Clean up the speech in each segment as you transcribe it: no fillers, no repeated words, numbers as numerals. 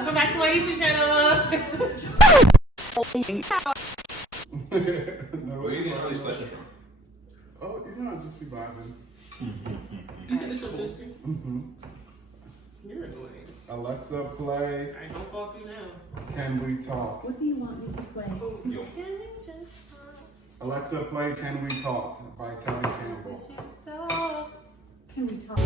Welcome back to my YouTube channel. No, Where are you getting all these questions from? oh, you know, just be vibing. You said this your picture? Mm-hmm. You're annoying. Alexa, play I don't fall through now. Can We Talk? What do you want me to play? Yo. Can we just talk? Alexa, play Can We Talk by Terry Campbell. Just talk. Can we talk?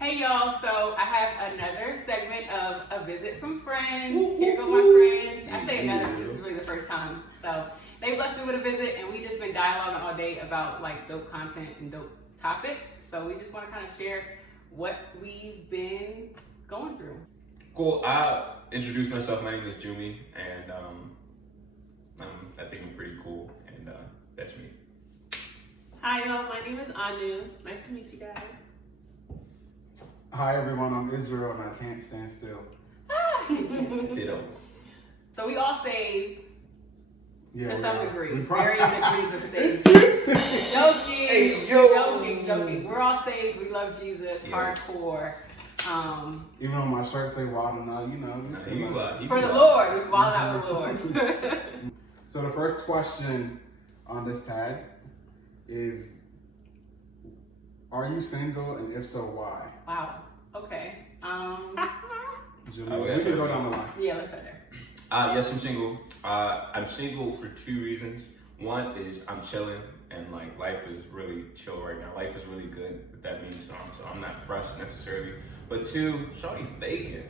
Hey y'all, so I have another segment of A Visit from Friends. Here go my friends. I say another because this is really the first time. So they blessed me with a visit and we just been dialoguing all day about like dope content and dope topics. So we just want to kind of share what we've been going through. Cool. I'll introduce myself. My name is Jummy, and I think I'm pretty cool, and that's me. Hi y'all, my name is Anu. Nice to meet you guys. Hi everyone, I'm Israel and I can't stand still. Ditto. So we all saved Yeah, to we some are. degree. We probably- Varying degrees of saved. Joking, Hey, yo. joking. We're all saved. We love Jesus, Yeah. hardcore. Even on my shirt say wild enough, you know. we still love it. For the Lord, we've fallen out for the Lord. So the first question on this tag is, are you single, and if so, why? Wow. Okay. Jimmy, Oh, yeah, we can sure. go down the line. Yeah, let's start there. Yes, I'm single. I'm single for two reasons. One is I'm chilling, and like life is really chill right now. Life is really good, what that means. So I'm not pressed necessarily. But two, shawty faking.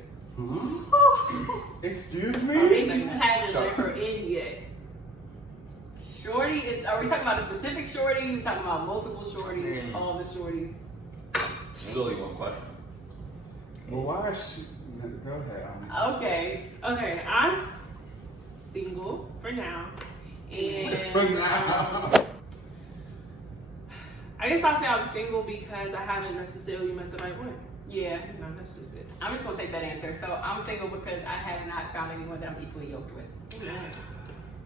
Excuse me? Maybe you haven't let her in yet. Shorty is, are we talking about a specific shorty? We talking about multiple shorties, all the shorties? There's only one question. Well, why is she... Go ahead. Okay. Okay, I'm single for now. And For now. I guess I'll say I'm single because I haven't necessarily met the right one. Yeah. No, that's just it. I'm just gonna take that answer. So I'm single because I have not found anyone that I'm equally yoked with.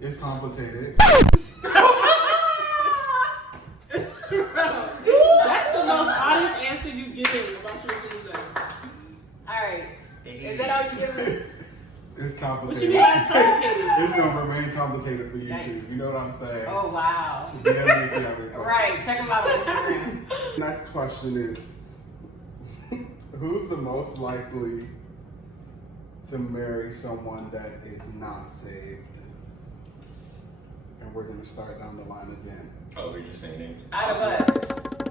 It's complicated. It's true. That's the most honest answer you've given about your season. Alright. Is that all you give us? It's complicated. What you mean that's complicated? It's gonna remain complicated for you Nice. too. You know what I'm saying? Oh wow. Yeah, if you have any questions. Right, check them out on Instagram. Next question is, who's the most likely to marry someone that is not saved? And we're gonna start down the line again. Oh, we're just saying names. Out of us.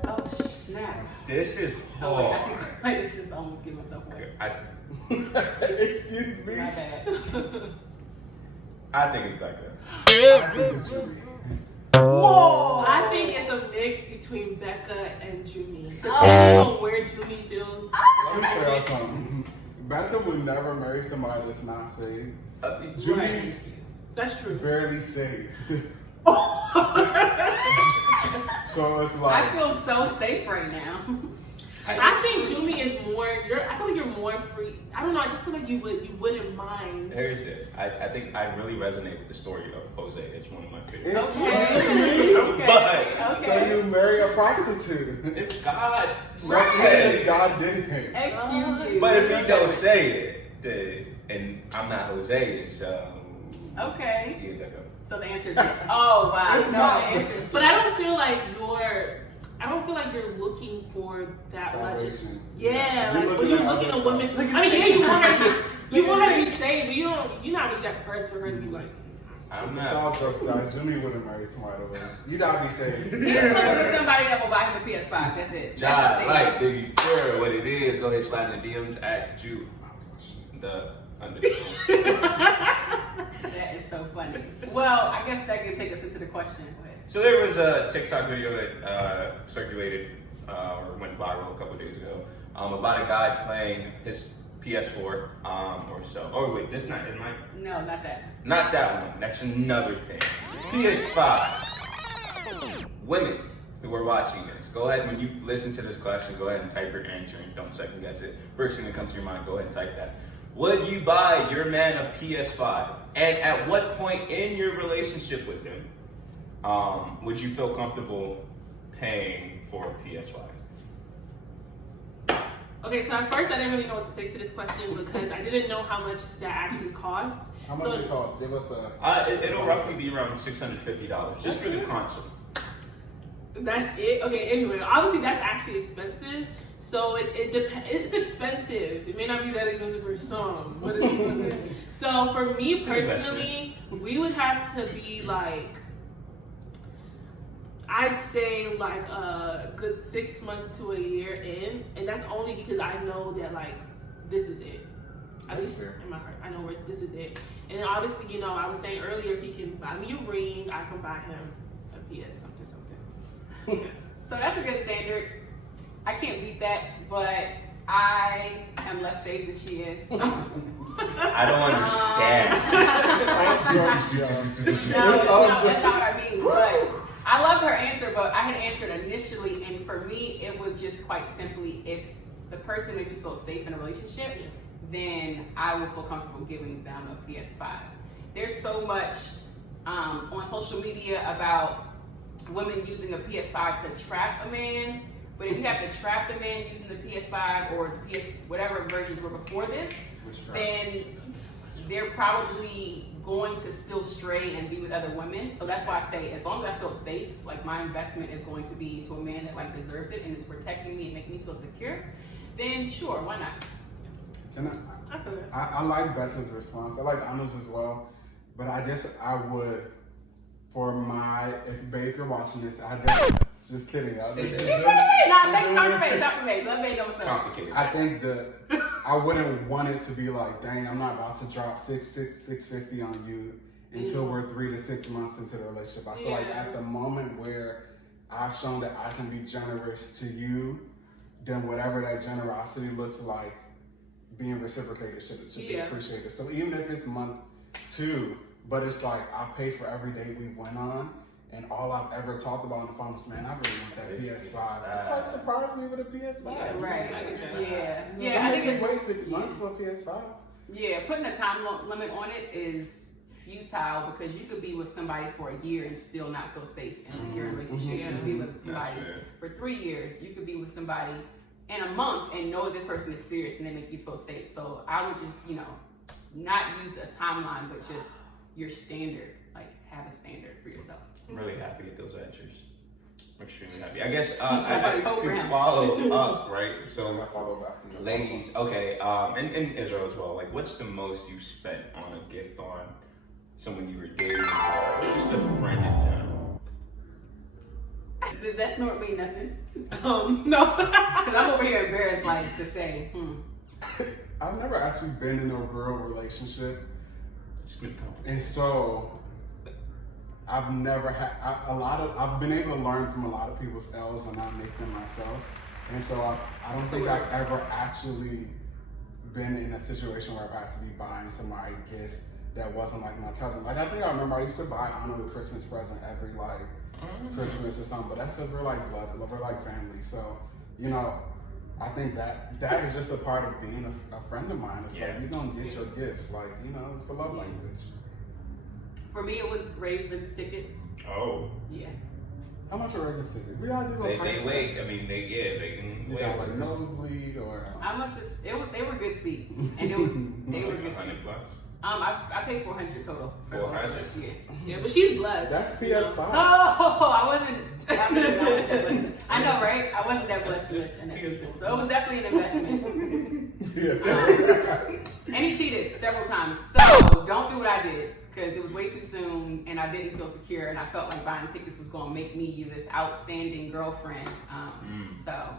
Oh snap. This is Oh wait, I hard. think I might just almost give myself away. Excuse me. My bad. I think it's Becca. I think it's Jimmy. Whoa! I think it's a mix between Becca and Jummy. I don't know where Jummy feels. Let me tell y'all something. Becca would never marry somebody that's not saved. Jimmy's That's true. barely saved. So it's like, I feel so safe right now. I think Jummy is more. I feel like you're more free. I don't know. I just feel like you wouldn't mind. There's this. I think I really resonate with the story of Jose. It's one of my favorites. excuse me. Okay. So you marry a prostitute. It's God. Right. God did him. Excuse me. But if you don't say it, then, and I'm not Jose, it's Okay. yeah, Becca. So the answer is oh wow. It's No, not. the answer is But I don't feel like you're looking for that much. Salvation. Yeah, You're like when you're looking at looking at a other woman. stuff. I mean, yeah, you want her to be saved, but you're not really that person for her to be like. I'm The not. South jokes, guys. Jimmy wouldn't marry somebody else. You gotta be saved. He's looking for somebody that will buy him a PS5. That's it. John, That's right, Biggie, sure, what it is, go ahead, slide in the DMs at Jew. The underscore. That is so funny. Well, I guess that can take us into the question. Go ahead. So there was a TikTok video that circulated or went viral a couple days ago about a guy playing his PS4 or so. Oh wait, this not in my. No, not that. Not that one. That's another thing. PS5. Women who are watching this, go ahead when you listen to this question. Go ahead and type your answer and don't second guess it. First thing that comes to your mind, go ahead and type that. Would you buy your man a PS5? And at what point in your relationship with him would you feel comfortable paying for a PS5? Okay, so at first I didn't really know what to say to this question because I didn't know how much that actually cost. How much it cost? Give us a. It'll roughly be around $650 just for the console. That's it? Okay, anyway, obviously that's actually expensive. So it depends. It's expensive. It may not be that expensive for some, but it's expensive. So for me personally, we would have to be like, I'd say like a good 6 months to a year in, and that's only because I know that like this is it. At least in my heart, I know where this is it. And then obviously, you know, I was saying earlier, if he can buy me a ring, I can buy him a PS something. So that's a good standard. I can't beat that, but I am less safe than she is. I don't understand. No, that's not what I mean. But I love her answer, but I had answered initially, and for me, it was just quite simply if the person makes me feel safe in a relationship, then I will feel comfortable giving them a PS5. There's so much on social media about women using a PS5 to trap a man, but if you have to trap the man using the PS5 or the PS whatever versions were before this, then they're probably going to still stray and be with other women. So that's why I say, as long as I feel safe, like my investment is going to be to a man that like deserves it and is protecting me and making me feel secure, then sure, why not? And I like Becca's response. I like Anna's as well, but I guess I would. For my, if you're watching this, I guess, just kidding. Talk to me. Complicated. I think I wouldn't want it to be like, dang, I'm not about to drop $650 on you until we're 3 to 6 months into the relationship. I feel like at the moment where I've shown that I can be generous to you, then whatever that generosity looks like, being reciprocated should be appreciated. So even if it's month 2, but it's like I pay for every date we went on, and all I've ever talked about on the phone is, man, I really want that PS5. It's like, surprise me with a PS5. Yeah, right. Yeah. I think it's wait 6 months for a PS5. Yeah, putting a time limit on it is futile because you could be with somebody for a year and still not feel safe and secure in a relationship. You could be with somebody for 3 years. You could be with somebody in a month and know this person is serious and they make you feel safe. So I would just, not use a timeline, but just your standard, like have a standard for yourself. I'm really happy with those answers. I'm extremely happy. I guess I to follow up, right? So I follow after you. Ladies, okay, and Israel as well. Like, what's the most you spent on a gift on someone you were dating or just a friend in general? Does that snort mean nothing? No. Because I'm over here embarrassed, like to say, I've never actually been in a real relationship. And so I've never had I've been able to learn from a lot of people's L's and not make them myself. And so I don't think I've ever actually been in a situation where I've had to be buying somebody gifts that wasn't like my cousin. Like I think I remember I used to buy Anna a Christmas present every like Christmas or something, but that's because we're like blood, we're like family. So, I think that is just a part of being a friend of mine. It's like, you don't get your gifts. Like, it's a love language. For me, it was Ravens tickets. Oh. Yeah. How much are Ravens tickets? We gotta do a price. They wait. I mean, they can wait. Got like nosebleed or. I must have. They were good seats, and they were good seats. $100. I paid $400 total. $400. Yeah, but she's blessed. That's PS5. Oh, I wasn't. I know, right? I wasn't that blessed in that season, so it was definitely an investment. And he cheated several times, so don't do what I did because it was way too soon, and I didn't feel secure, and I felt like buying tickets was going to make me this outstanding girlfriend. So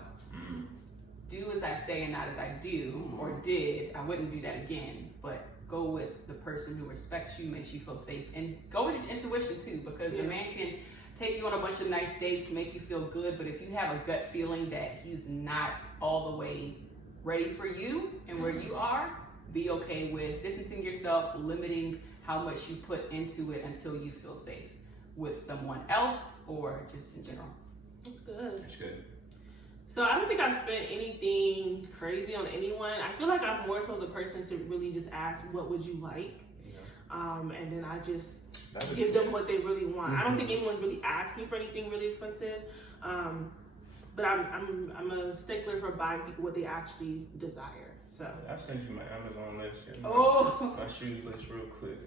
do as I say and not as I do, or did. I wouldn't do that again, but go with the person who respects you, makes you feel safe, and go with your intuition too, because a man can take you on a bunch of nice dates, make you feel good, but if you have a gut feeling that he's not all the way ready for you and where you are, be okay with distancing yourself, limiting how much you put into it until you feel safe with someone else or just in general. That's good. That's good. So I don't think I've spent anything crazy on anyone. I feel like I'm more so the person to really just ask, what would you like? And then I just give them what they really want. I don't think anyone's really asked me for anything really expensive. But I'm a stickler for buying people what they actually desire. So I'll send you my Amazon list. Oh, My shoes list real quick.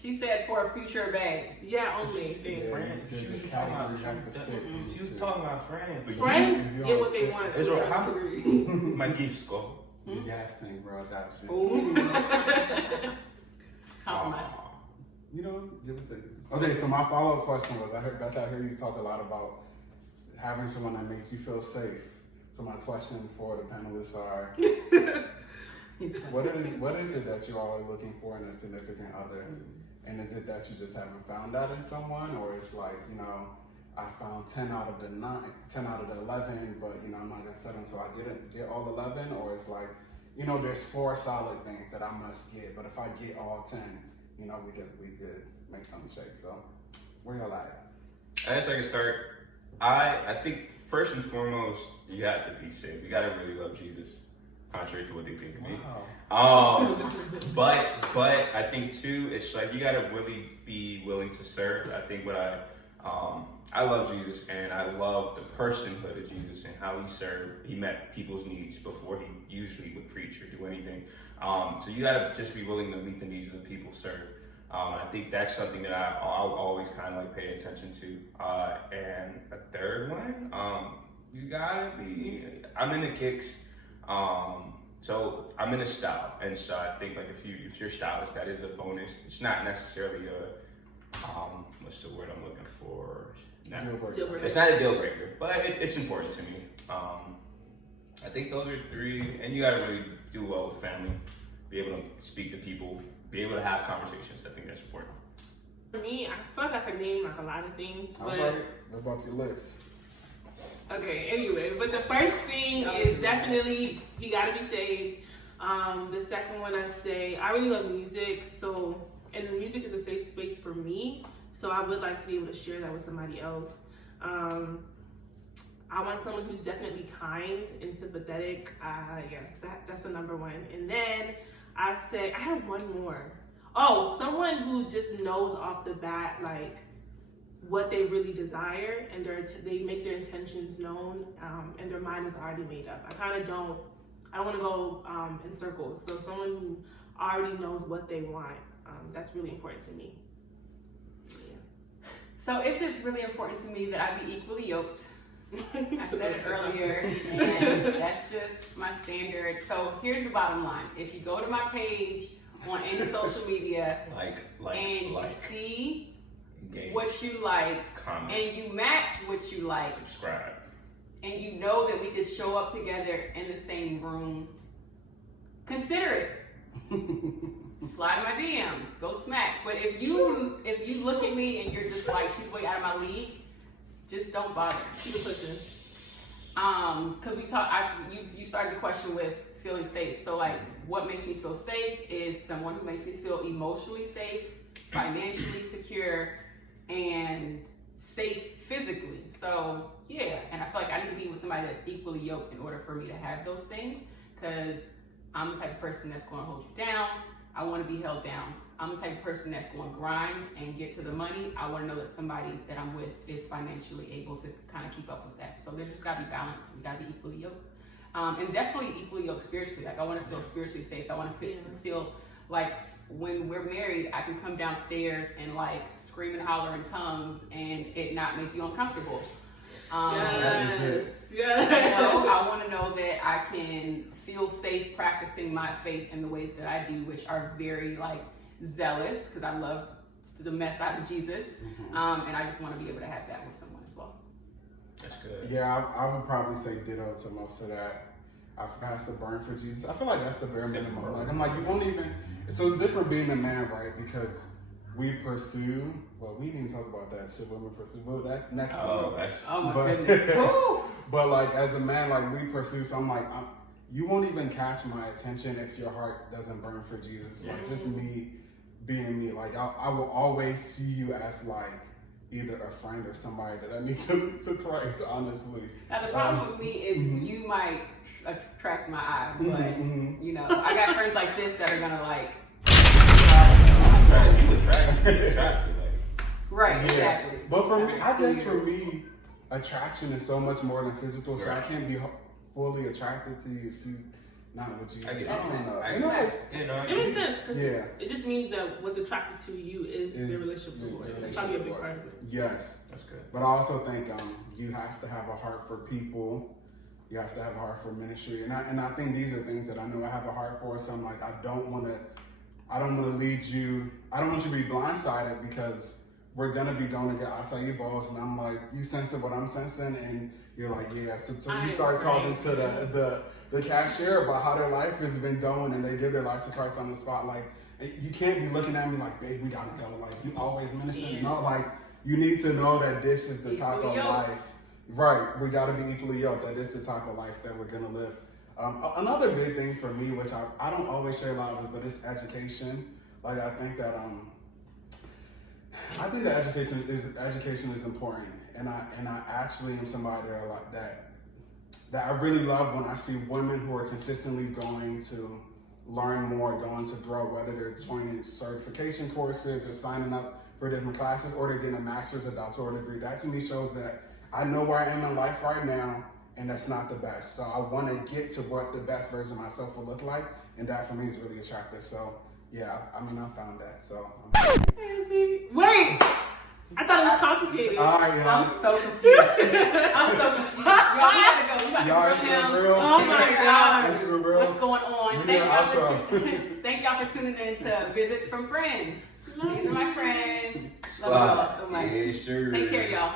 she said for a future bag. yeah, only thing. There's a category you have to fit. She was talking about friends. But Friends get what they want to a certain degree. My gift score. The gas tank, bro. That's you. Ooh. Compromise. You know, give it to you. Okay, so my follow-up question was, I heard you talk a lot about having someone that makes you feel safe. So my question for the panelists are, what is it that you all are looking for in a significant other? And is it that you just haven't found that in someone, or it's like, you know, I found 10 out of the 11, but you know, I'm not gonna settle until I get all 11, or it's like, you know, there's 4 solid things that I must get, but if I get all 10, you know, we could make something shake. So where y'all at? I guess I can start. I think first and foremost, you have to be saved. You gotta really love Jesus, contrary to what they think of me. Wow. But I think too, it's like you gotta really be willing to serve. I think what I love Jesus, and I love the personhood of Jesus and how he served. He met people's needs before he usually would preach or do anything. So you gotta just be willing to meet the needs of the people served. I think that's something that I'll always kind of like pay attention to. And a third one, you gotta be. I'm into kicks, so I'm in a style, and so I think like if you're stylish, that is a bonus. It's not necessarily a what's the word I'm looking for? Deal breaker. It's not a deal breaker, but it's important to me. I think those are 3, and you gotta really do well with family, be able to speak to people, be able to have conversations. I think that's important. For me, I feel like I could name like a lot of things, but What about your list? okay, anyway, but the first thing is definitely you gotta be saved. The second one, I say I really love music, so and music is a safe space for me, so I would like to be able to share that with somebody else. I want someone who's definitely kind and sympathetic. That's the number one. And then I say I have one more. Oh, someone who just knows off the bat like what they really desire, and they make their intentions known, and their mind is already made up. I don't want to go in circles. So someone who already knows what they want, that's really important to me. Yeah. So it's just really important to me that I be equally yoked. I said it earlier, and that's just my standard. So here's the bottom line. If you go to my page on any social media and you see what you like, comment, and you match what you like, subscribe, and you know that we could show up together in the same room, consider it. Slide my DMs, go smack. But if you look at me and you're just like, she's way out of my league, just don't bother. Keep it pushing. Because you started the question with feeling safe. So like, what makes me feel safe is someone who makes me feel emotionally safe, financially secure, and safe physically. So yeah, and I feel like I need to be with somebody that's equally yoked in order for me to have those things. Because I'm the type of person that's going to hold you down. I want to be held down. I'm the type of person that's going to grind and get to the money. I want to know that somebody that I'm with is financially able to kind of keep up with that. So there just got to be balance. We got to be equally yoked. And definitely equally yoked spiritually. Like I want to feel spiritually safe. I want to feel like when we're married, I can come downstairs and like scream and holler in tongues and it not make you uncomfortable. Yes. You know, I want to know that I can feel safe practicing my faith in the ways that I do, which are very like zealous, because I love the mess out of Jesus. And I just want to be able to have that with someone as well. That's good. Yeah, I would probably say ditto to most of that. I've passed the burn for Jesus. I feel like that's the bare minimum. Like I'm like, you won't even. So it's different being a man, right? Because we pursue. Well, we didn't even talk about that. Should women pursue? Well, that's next. Oh my goodness. But like as a man, like we pursue. So I'm like, you won't even catch my attention if your heart doesn't burn for Jesus. Like just me being me. Like I will always see you as like either a friend or somebody that I need to Christ, honestly. Now the problem with me is you might attract my eye, but you know, I got friends like this that are gonna like. You attract. Right, Yeah. exactly. But for me, I guess for me, attraction is so much more than physical. So I can't be fully attracted to you if you not with Jesus. I get I don't know. I You know, It makes sense because Yeah. it just means that what's attracted to you is the relationship with the Lord. That's probably a big part of it. Yes. That's good. But I also think you have to have a heart for people. You have to have a heart for ministry, and I think these are things that I know I have a heart for. So I'm like, I don't want to lead you. I don't want you to be blindsided because we're gonna be going to get acai bowls, and I'm like, you sensing what I'm sensing, and you're like, yeah. So you start talking to the cashier about how their life has been going, and they give their life to Christ on the spot. Like, you can't be looking at me like, babe, we gotta go. Like, you always minister. No, like, you need to know that this is the type of life. Right, we gotta be equally yoked. That this is the type of life that we're gonna live. Another big thing for me, which I don't always share a lot of it, but it's education. Like, I think that education is important, and I actually am somebody that I really love when I see women who are consistently going to learn more, going to grow, whether they're joining certification courses or signing up for different classes, or they're getting a master's or doctoral degree. That to me shows that I know where I am in life right now, and that's not the best. So I want to get to what the best version of myself will look like, and that for me is really attractive. So yeah, I found that. So Wait, I thought it was complicated. all right, y'all. I'm so confused. I'm so confused. Y'all, we have to go. We Y'all, have it's to been go real. Oh my God. It's been real. What's going on? Yeah, Thank y'all for tuning in to Visits from Friends. These are my friends. Love y'all so much. Yeah, sure. Take care, y'all.